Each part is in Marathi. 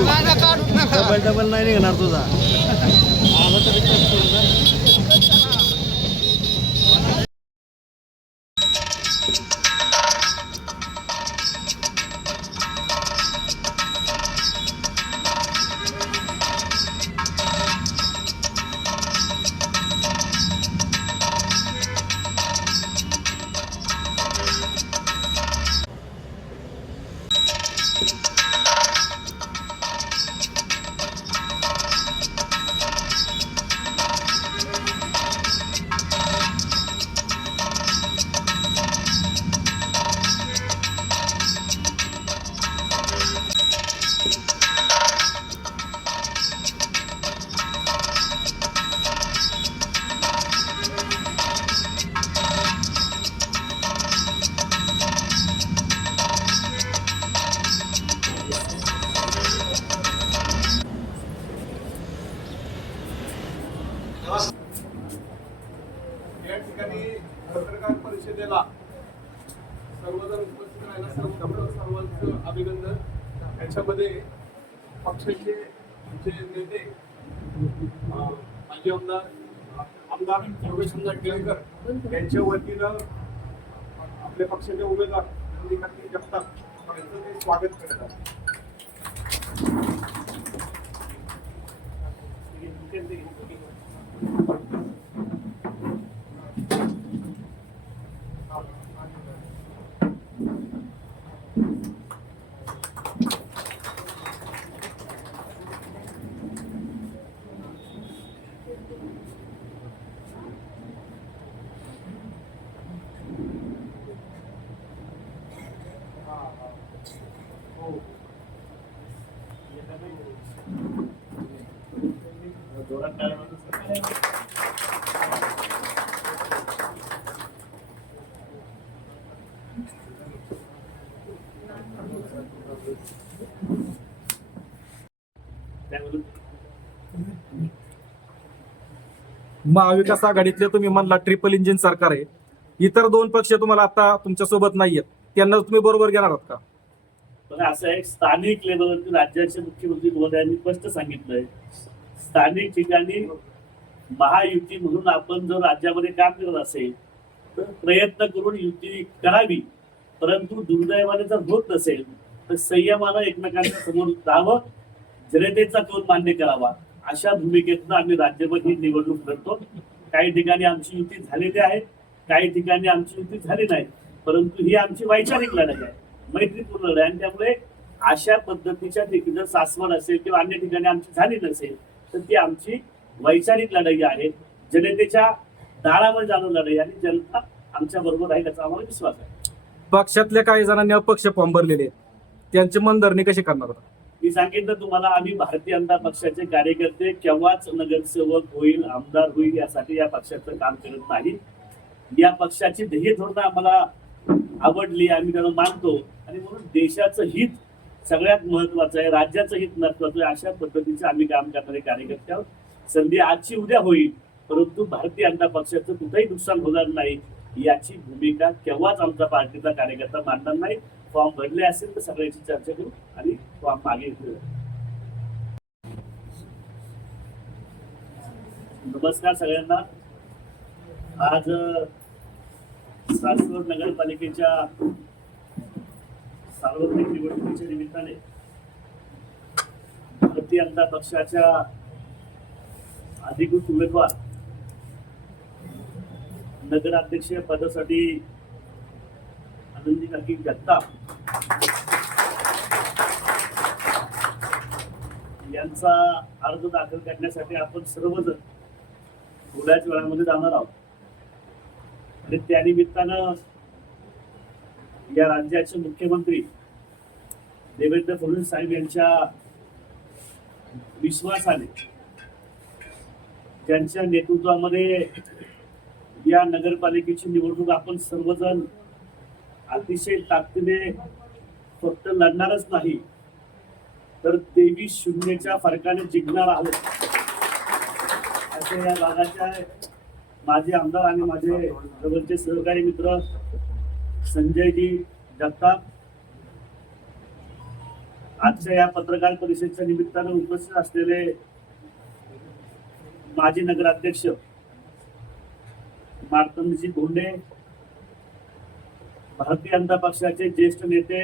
तू. डबल डबल नाही निघणार तुझा. याच्यामध्ये पक्षाचे जे नेते माजी आमदार आमदार योगेशचंद्र केळकर यांच्या वतीनं आपल्या पक्षाचे उमेदवार नंदिकांती जगताप यांचं ते स्वागत करतात. महाविकास आघाडीतले तुम्ही म्हणला ट्रिपल इंजिन सरकार आहे. इतर दोन पक्ष तुम्हाला आता तुमच्यासोबत नाहीयेत. त्यांना तुम्ही बरोबर घेणार आहात का? पण असं आहे स्थानिक लेवलवरती राज्याचे मुख्यमंत्री महोदयांनी स्पष्ट सांगितलंय. स्थानिक ठिकाणी महायुती म्हणून आपण जर राज्यामध्ये काम करत असेल तर प्रयत्न करून युती करावी. परंतु दुर्दैवाने जर होत नसेल तर संयमानं एकमेकांच्या समोर जावं जनतेचा कौल मान्य करावा. अशा भूमिकेतनं आम्ही राज्यभर ही निवडणूक लढतो. काही ठिकाणी आमची युती झालेली आहे काही ठिकाणी आमची युती झाली नाही परंतु ही आमची वैचारिक लढाई आहे मैत्रीपूर्ण लढाई आणि त्यामुळे अशा पद्धतीच्या जर सासवड असेल किंवा अन्य ठिकाणी आमची झाली नसेल तर ती आमची वैचारिक लढाई आहे. जनतेच्या दारावर जाणून लढाई आणि जनता आमच्या बरोबर आहे याचा आम्हाला विश्वास आहे. पक्षातल्या काही जणांनी अपक्ष फॉर्म भरलेले आहेत. त्यांची मनधरणी कशी करणार होता? मी सांगितलं तुम्हाला आम्ही भारतीय जनता पक्षाचे कार्यकर्ते केव्हाच नगरसेवक होईल आमदार होईल यासाठी या पक्षाचं काम करत नाही. या पक्षाची ध्येय धोरणं आम्हाला आवडली आम्ही त्यांना मानतो. आणि म्हणून देशाचं हित सगळ्यात महत्वाचं आहे राज्याचं हित महत्वाचं आहे अशा पद्धतीचं आम्ही काम करणारे कार्यकर्ते आहोत. संधी आजची उद्या होईल परंतु भारतीय जनता पक्षाचं कुठेही नुकसान होणार नाही याची भूमिका केव्हाच आमचा पार्टीचा कार्यकर्ता मानणार नाही. फॉर्म भरले असेल तर सगळ्याची चर्चा करू आणि फॉर्म मागे घेऊ नमस्कार सगळ्यांना. आज सासवड नगरपालिकेच्या सार्वत्रिक निवडणुकीच्या निमित्ताने भारतीय जनता पक्षाच्या अधिकृत उमेदवार नगराध्यक्ष पदासाठी आनंदी काकी जगताप यांचा अर्ज दाखल करण्यासाठी आपण सर्वजण थोड्याच वेळामध्ये जाणार आहोत. आणि त्यानिमित्तानं या राज्याचे मुख्यमंत्री देवेंद्र फडणवीस साहेब यांच्या विश्वासाने ज्यांच्या नेतृत्वामध्ये या नगरपालिकेची निवडणूक आपण सर्वजण अतिशय ताकदीने फक्त लढणारच नाही तर तेवीस शून्यच्या फरकाने जिंकणार आहोत. असे या भागाच्या माझे आमदार आणि माझे जवळचे सहकारी मित्र संजयजी जगताप आजच्या या पत्रकार परिषदेच्या निमित्तानं उपस्थित असलेले माजी नगराध्यक्ष मार्तंडजी भोंडे भारतीय जनता पक्षाचे ज्येष्ठ नेते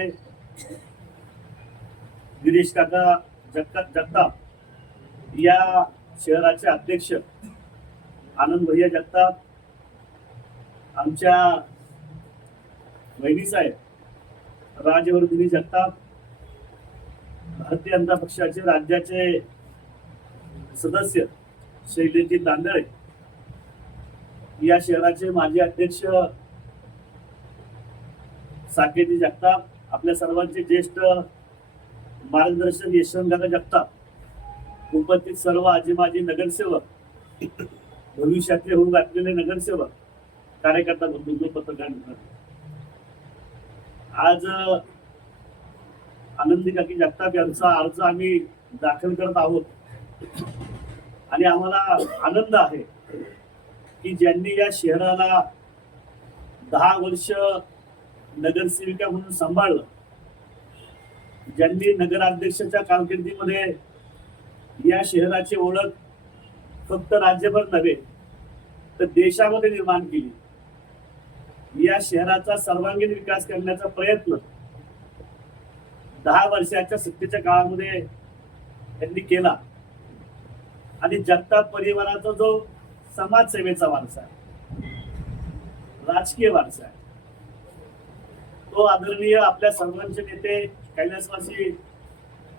गिरीश काका जगताप जगताप या शहराचे अध्यक्ष आनंद भैया जगताप आमच्या वहिनी साहेब राजवर्धिनी जगताप भारतीय जनता पक्षाचे राज्याचे सदस्य शैलेजी तांदळे या शहराचे माजी अध्यक्ष साकेती जगताप आपल्या सर्वांचे ज्येष्ठ मार्गदर्शन यशवंतदादा जगताप उपस्थित सर्व आजी माजी नगरसेवक भविष्यातले होऊ घातलेले नगरसेवक कार्यकर्ता बंधू पत्रकार आज आनंदी काकी जगताप यांचा अर्ज आम्ही दाखल करत आहोत. आणि आम्हाला आनंद आहे की ज्यांनी या शहराला दहा वर्ष नगरसेविका म्हणून सांभाळलं ज्यांनी नगराध्यक्षाच्या कारकिर्दीमध्ये या शहराची ओळख फक्त राज्यभर नव्हे तर देशामध्ये निर्माण केली. या शहराचा सर्वांगीण विकास करण्याचा प्रयत्न दहा वर्षाच्या सत्तेच्या काळामध्ये त्यांनी केला. आणि जगताप परिवाराचा जो समाजसेवेचा वारसा आहे राजकीय वारसा आहे तो आदरणीय आपल्या सर्वांचे नेते कैलासवासी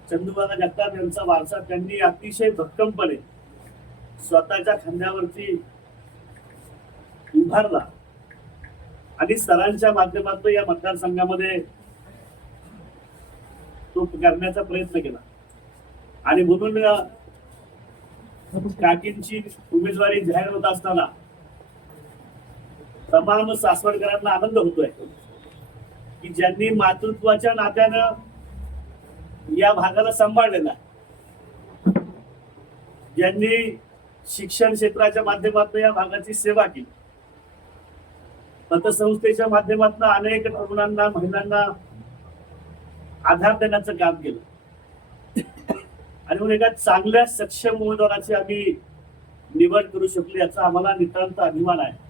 चंदूबाबा जगताप यांचा वारसा त्यांनी अतिशय भक्कमपणे स्वतःच्या खांद्यावरती उभारला. आणि सरांच्या माध्यमातून या मतदारसंघामध्ये तो करण्याचा प्रयत्न केला. आणि म्हणून काकींची उमेदवारी जाहीर होत असताना तमाम सासवडकरांना आनंद होतोय. की ज्यांनी मातृत्वाच्या नात्यानं या भागाला सांभाळलेला ज्यांनी शिक्षण क्षेत्राच्या माध्यमातून या भागाची सेवा केली. पतसंस्थेच्या माध्यमातून अनेक तरुणांना महिलांना आधार देण्याचं काम केलं. आणि म्हणून एका चांगल्या सक्षम उमेदवाराची आम्ही निवड करू शकली याचा आम्हाला नितांत अभिमान आहे.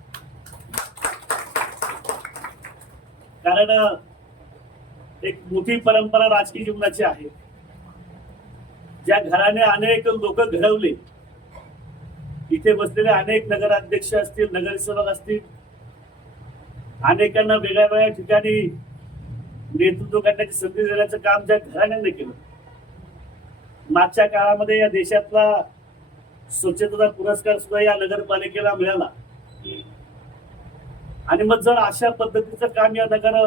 कारण एक मोठी परंपरा राजकीय जीवनाची आहे. ज्या घराने अनेक लोक घडवले इथे बसलेले अनेक नगराध्यक्ष असतील नगरसेवक असतील अनेकांना वेगळ्या वेगळ्या ठिकाणी नेतृत्व करण्याची संधी देण्याचं काम ज्या घराण्याने केलं मागच्या काळामध्ये या देशातला स्वच्छतेचा पुरस्कार सुद्धा या नगरपालिकेला मिळाला. आणि मग जर अशा पद्धतीचं काम या नगर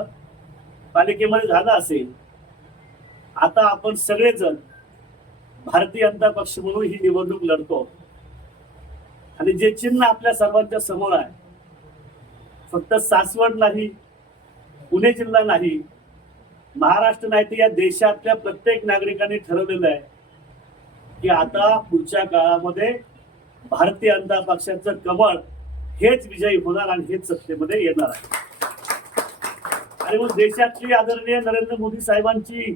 पालिकेमध्ये झालं असेल आता आपण सगळेजण भारतीय जनता पक्ष म्हणून ही निवडणूक लढतो. आणि जे चिन्ह आपल्या सर्वांच्या समोर आहे फक्त सासवड नाही पुणे जिल्हा नाही महाराष्ट्र नाही तर या देशातल्या प्रत्येक नागरिकांनी ठरवलेलं आहे की आता पुढच्या काळामध्ये भारतीय जनता पक्षाचं कमळ हेच विजयी होणार आणि हेच सत्तेमध्ये येणार आहे. आणि मग देशातली आदरणीय नरेंद्र मोदी साहेबांची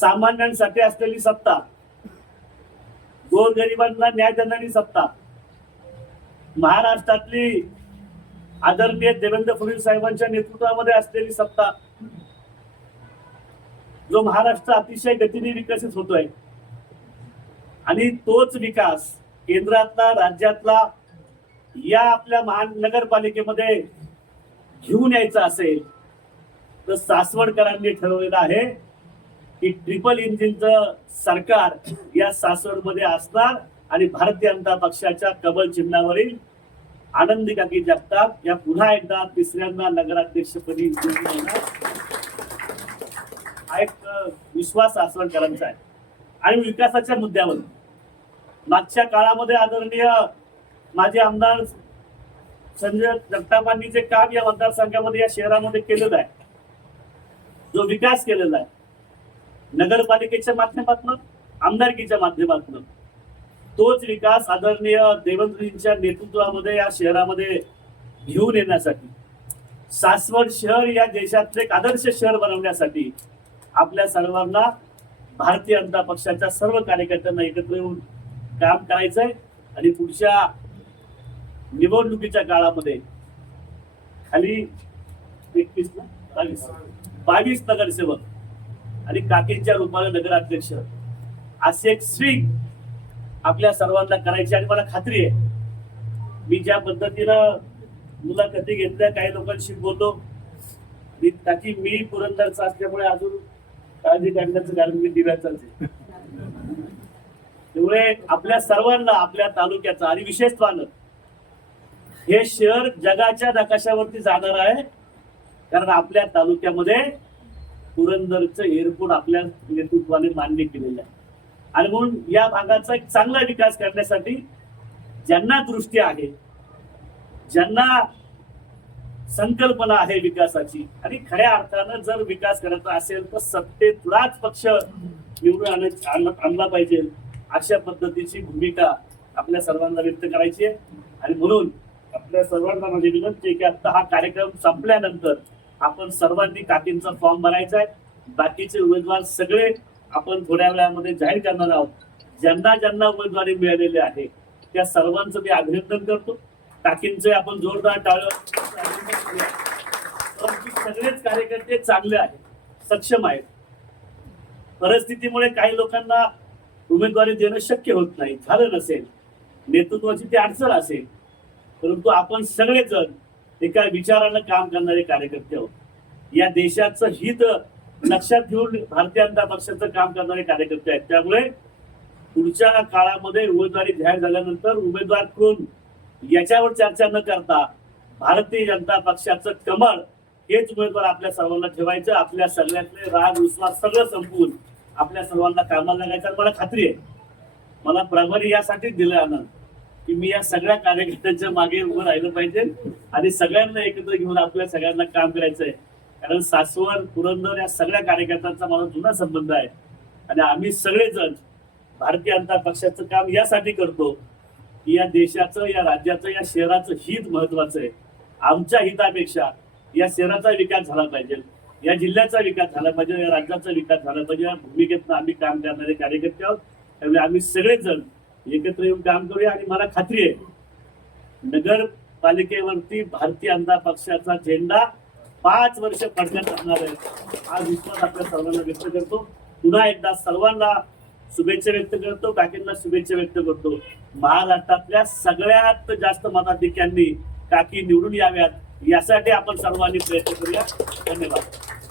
सामान्यांसाठी असलेली सत्ता गोरगरिबांना न्याय देणारी सत्ता महाराष्ट्रातली आदरणीय देवेंद्र फडणवीस साहेबांच्या नेतृत्वामध्ये असलेली सत्ता जो महाराष्ट्र अतिशय गतीने विकसित होतोय. आणि तोच विकास केंद्रातला राज्यातला या आपल्या महानगरपालिकेमध्ये घेऊन यायचं असेल तर सासवडकरांनी ठरवलेलं आहे की ट्रिपल इंजिनचं सरकार या सासवडमध्ये असणार आणि भारतीय जनता पक्षाच्या कबल चिन्हावरील आनंदी काकी जगताप या पुन्हा एकदा तिसऱ्यांदा नगराध्यक्षपदी हा एक विश्वास सासवडकरांचा आहे. आणि विकासाच्या मुद्द्यावर. मागच्या काळामध्ये आदरणीय माझे आमदार संजय जगतापांनी जे काम या मतदारसंघामध्ये या शहरामध्ये केलेलं आहे जो विकास केलेला आहे नगरपालिकेच्या माध्यमातून आमदारकीच्या माध्यमातून तोच विकास आदरणीय देवेंद्रजींच्या नेतृत्वामध्ये या शहरामध्ये घेऊन येण्यासाठी सासवड शहर या देशातले एक आदर्श शहर बनवण्यासाठी आपल्या सर्वांना भारतीय जनता पक्षाच्या सर्व कार्यकर्त्यांना एकत्र येऊन काम करायचंय आणि पुढच्या निवडणुकीच्या काळामध्ये. खाली एकवीस ना? बावीस. बावीस नगरसेवक आणि काकींच्या रूपाने नगराध्यक्ष. असे एक स्विंग आपल्या सर्वांना करायची आणि मला खात्री आहे. मी ज्या पद्धतीनं मुलाखती घेतल्या काही लोकांशी बोललो ताकी मी पुरंदरचा असल्यामुळे अजून काळजी काढण्याचं कारण मी दिव्याचाच आहे. त्यामुळे आपल्या सर्वांना आपल्या तालुक्याचा आणि विशेषत्वानं हे शहर जगाच्या नकाशावरती जाणार आहे. कारण आपल्या तालुक्यामध्ये पुरंदरचं एअरपोर्ट आपल्या नेतृत्वाने मान्य केलेलं आहे. आणि म्हणून या भागाचा एक चांगला विकास करण्यासाठी ज्यांना दृष्टी आहे ज्यांना संकल्पना आहे विकासाची आणि खऱ्या अर्थानं जर विकास करायचा असेल तर सत्तेतलाच पक्ष निवडून आणला पाहिजे अशा पद्धतीची भूमिका आपल्या सर्वांना व्यक्त करायची आहे. आणि म्हणून आपल्या सर्वांना माझी विनंती आहे की आता हा कार्यक्रम संपल्यानंतर आपण सर्वांनी काकींचा फॉर्म भरायचा आहे. बाकीचे उमेदवार सगळे आपण थोड्या वेळामध्ये जाहीर करणार आहोत. ज्यांना ज्यांना उमेदवारी मिळालेली आहे त्या सर्वांचं मी अभिनंदन करतो. काकींचे आपण जोरदार टाळ सगळेच कार्यकर्ते चांगले आहेत सक्षम आहेत. परिस्थितीमुळे काही लोकांना उमेदवारी देणं शक्य होत नाही झालं नसेल नेतृत्वाची ती अडचण असेल परंतु आपण सगळेजण एका विचारानं काम करणारे कार्यकर्ते आहोत. या देशाचं हित लक्षात घेऊन भारतीय जनता पक्षाचं काम करणारे कार्यकर्ते आहेत. त्यामुळे पुढच्या काळामध्ये उमेदवारी जाहीर झाल्यानंतर उमेदवार कोण याच्यावर चर्चा न करता भारतीय जनता पक्षाचं कमळ हेच उमेदवार आपल्या सर्वांना ठेवायचं. आपल्या सगळ्यातले राग विश्वास सगळं संपवून आपल्या सर्वांना कामाला लागायचं. आणि मला खात्री आहे मला प्रभारी यासाठी दिलं आनंद की मी या सगळ्या कार्यकर्त्यांच्या मागे उभं राहिलं पाहिजे आणि सगळ्यांना एकत्र घेऊन आपल्या सगळ्यांना काम करायचं आहे कारण सासवड पुरंदर या सगळ्या कार्यकर्त्यांचा माझा जुना संबंध आहे. आणि आम्ही सगळेजण भारतीय जनता पक्षाचं काम यासाठी करतो की या देशाचं या राज्याचं या शहराचं हित महत्वाचं आहे. आमच्या हितापेक्षा या शहराचा विकास झाला पाहिजे. या जिल्ह्याचा विकास झाला पाहिजे या राज्याचा विकास झाला पाहिजे. या भूमिकेतनं आम्ही काम करणारे कार्यकर्ते आहोत. त्यामुळे आम्ही सगळेजण एकत्र येऊन काम करूया आणि मला खात्री आहे नगरपालिकेवरती भारतीय अंधा पक्षाचा झेंडा पाच वर्ष पडण्यात असणार आहे. हा विश्वास आपल्या सर्वांना व्यक्त करतो. पुन्हा एकदा सर्वांना शुभेच्छा व्यक्त करतो काकींना शुभेच्छा व्यक्त करतो. महाराष्ट्रातल्या सगळ्यात जास्त मताधिक्यांनी काकी निवडून याव्यात यासाठी आपण सर्वांनी प्रयत्न करूया. धन्यवाद.